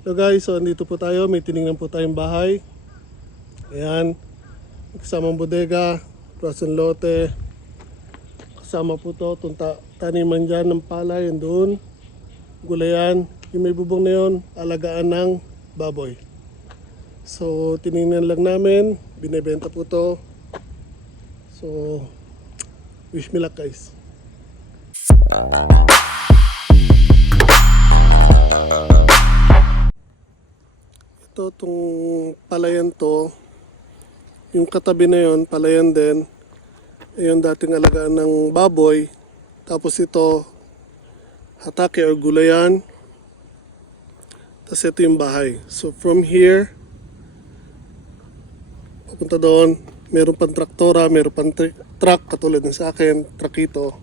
So guys, so andito po tayo. May tinignan po tayong bahay. Ayan. Kasamang bodega, prason lote. Kasama po to, itong ta- taniman dyan ng palay, yun doon. Gulayan. Yung may bubong na yun, alagaan ng baboy. So, tinignan lang namin. Binebenta po to. So, wish me luck guys. Ito, itong palayan to, yung katabi na yon palayan din, yung dating alagaan ng baboy. Tapos ito, hatake or gulayan. Tapos ito yung bahay. So from here, papunta doon, meron pang traktora, meron pang truck, katulad ng sa akin, truck ito.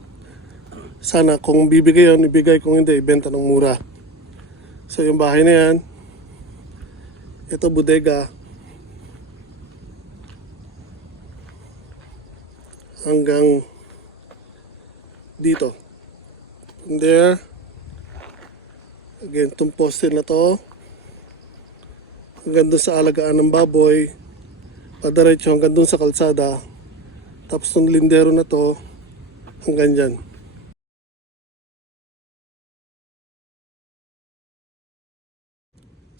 Sana kung bibigay yun, ibigay. Kung hindi, ibenta ng mura. So yung bahay na yan, ito bodega. Hanggang dito. From there, again, itong poste na to, hanggang doon sa alagaan ng baboy, padiretso hanggang doon sa kalsada, tapos itong lindero na to, hanggang dyan.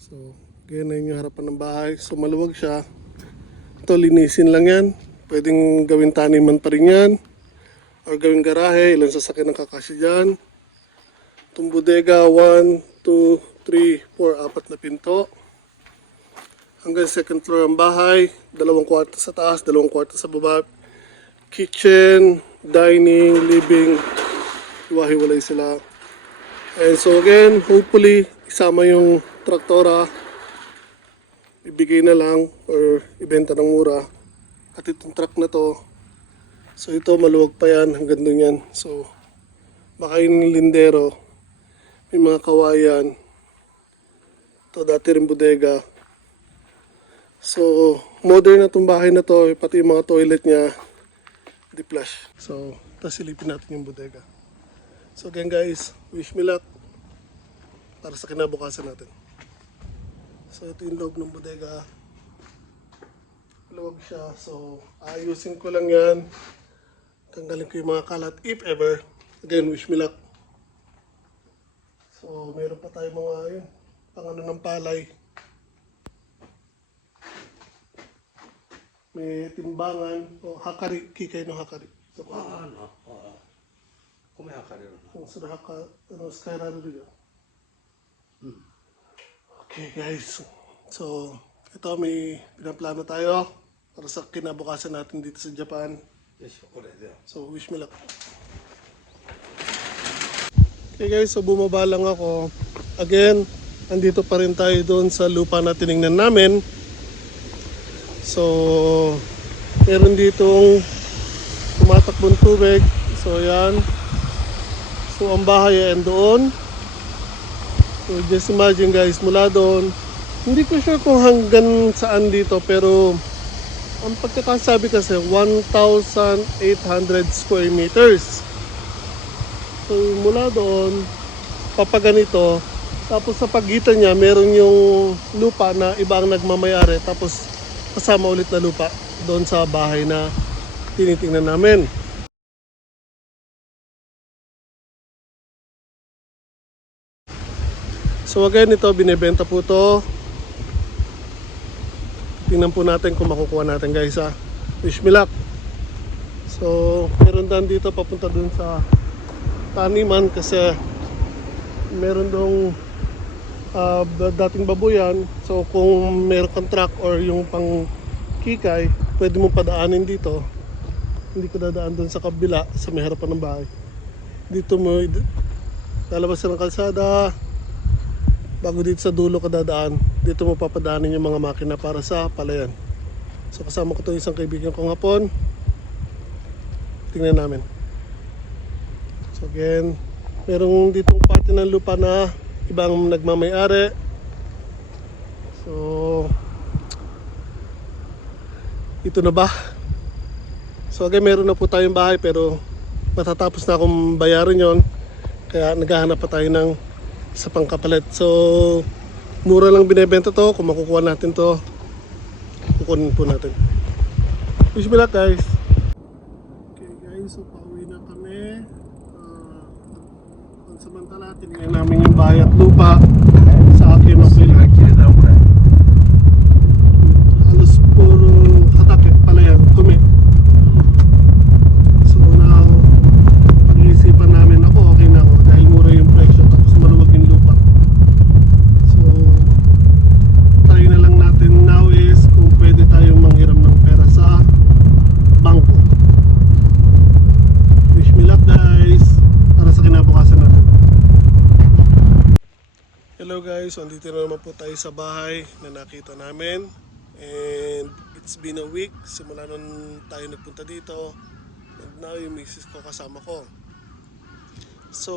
So, ganyan yung harapan ng bahay. So, maluwag siya. Ito, linisin lang yan. Pwedeng gawin taniman pa rin yan. Or gawing garahe. Ilang sasakyan ng kakasya dyan. Itong bodega, 1, 2, 3, 4, apat na pinto. Hanggang second floor ang bahay. Dalawang kwarto sa taas, dalawang kwarto sa baba. Kitchen, dining, living. Iwahiwalay sila. And so again, hopefully, isama yung traktora. Ibigay na lang or ibenta ng mura. At itong truck na to, so ito maluwag pa yan hanggang doon yan. So, baka yung lindero, may mga kawayan. Ito dati rin bodega. So, modern na itong bahay na to, pati yung mga toilet niya, di flush. So, tapos silipin natin yung bodega. So again guys, wish me luck para sa kinabukasan natin. So ito yung loob ng bodega. Luwag siya. So ayusin ko lang yan. Tanggalin ko yung mga kalat if ever. Again, wish me luck. So meron pa tayo mga yun, pangano ng palay. May timbangan o hakari, kikay ng hakari. So, ああなああ米はかれるな Kung sa haka, ano, skyrado rin yun. Okay guys, so ito may pinaplano tayo para sa kinabukasan natin dito sa Japan. So wish me luck. Okay guys, so bumaba lang ako. Again, andito pa rin tayo doon sa lupa na tiningnan namin. So, meron ditong tumatakbong tubig. So, yan. So, ang bahay ay doon. So, just imagine guys, mula doon. Hindi ko sure kung hanggang saan dito, pero ang pagkakasabi kasi 1,800 square meters. So mula doon, papaganito, tapos sa pagitan niya meron yung lupa na iba ang nagmamayari, tapos kasama ulit na lupa doon sa bahay na tinitingnan namin. So again, ito binebenta po to. Tingnan po natin kung makukuha natin guys ha. Wish me luck. So, meron dan dito papunta dun sa taniman kasi meron dong ba- dating babuyan. So, kung meron kang truck or yung pang kikay, pwede mo padaanin dito. Hindi ko dadaan dun sa kabila, sa may harapan ng bahay. Dito mo, lalabas ng kalsada, bago dito sa dulo ka dadaan, dito mo papadaanin yung mga makina para sa palayan. So kasama ko itong isang kaibigan kong hapon. Tingnan namin. So again, merong ditong parte ng lupa na ibang nagmamayari. So, ito na ba? So again, meron na po tayong bahay pero matatapos na akong bayaran yon Kaya naghahanap pa tayo ng sa pangkapalit. So, Mura lang binebenta to. Kung makukuha natin to, kukunin po natin. Wish me luck guys. Okay guys, so pauwi na kami. Uh, pansamantala, tinignan namin yung bahay at lupa sa akin of halos puro hatak pala yan, tumi. So now, pag-iisipan namin ako, okay na ako dahil mura yung presyo tapos maluwag yung lupa. So, try na lang natin now is kung pwede tayong manghiram ng pera sa bangko. Wish me luck guys para sa kinabukasan natin. Hello guys, andito na naman po tayo sa bahay na nakita namin. And it's been a week simula nun tayo nagpunta dito. And now yung misis ko kasama ko. So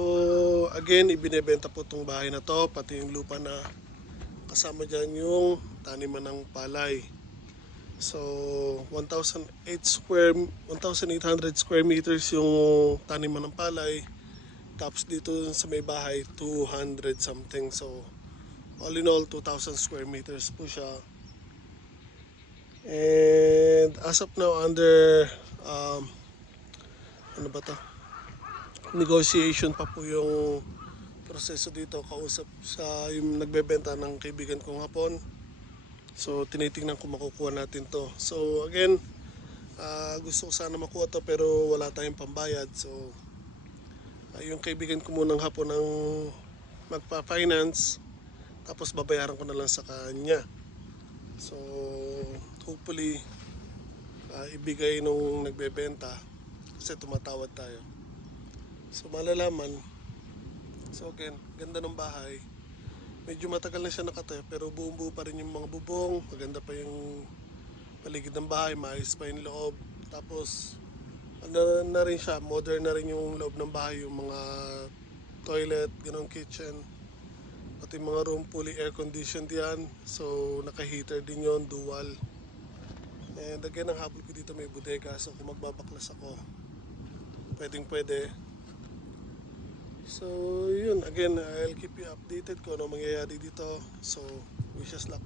again, ibinebenta po tong bahay na to, pati yung lupa na kasama dyan yung taniman ng palay. So 1,008 square 1,800 square meters yung taniman ng palay. Tapos dito sa may bahay 200 something. So all in all 2,000 square meters po siya. And as of now under um, ano ba to? Negotiation pa po yung proseso dito kausap sa yung nagbebenta ng kaibigan kong hapon. So tinitingnan ko makukuha natin to. So again, ah, gusto ko sana makuha to pero wala tayong pambayad. So ah, yung kaibigan ko munang hapon ang magpa-finance tapos babayaran ko na lang sa kanya. So hopefully ah, ibigay nung nagbebenta kasi tumatawad tayo. So malalaman. So again, ganda ng bahay. Medyo matagal na siya nakatayo pero buong buo pa rin yung mga bubong. Maganda pa yung paligid ng bahay, maayos pa yung loob. Tapos ano na rin siya, modern na rin yung loob ng bahay, yung mga toilet, ganong kitchen. Pati mga room fully air conditioned yan. So naka-heater din yon dual. And again, ang habol ko dito may bodega. So kung magbabaklas ako, pwedeng pwede. So yun, again, I'll keep you updated kung ano mangyayari dito. So wish us luck.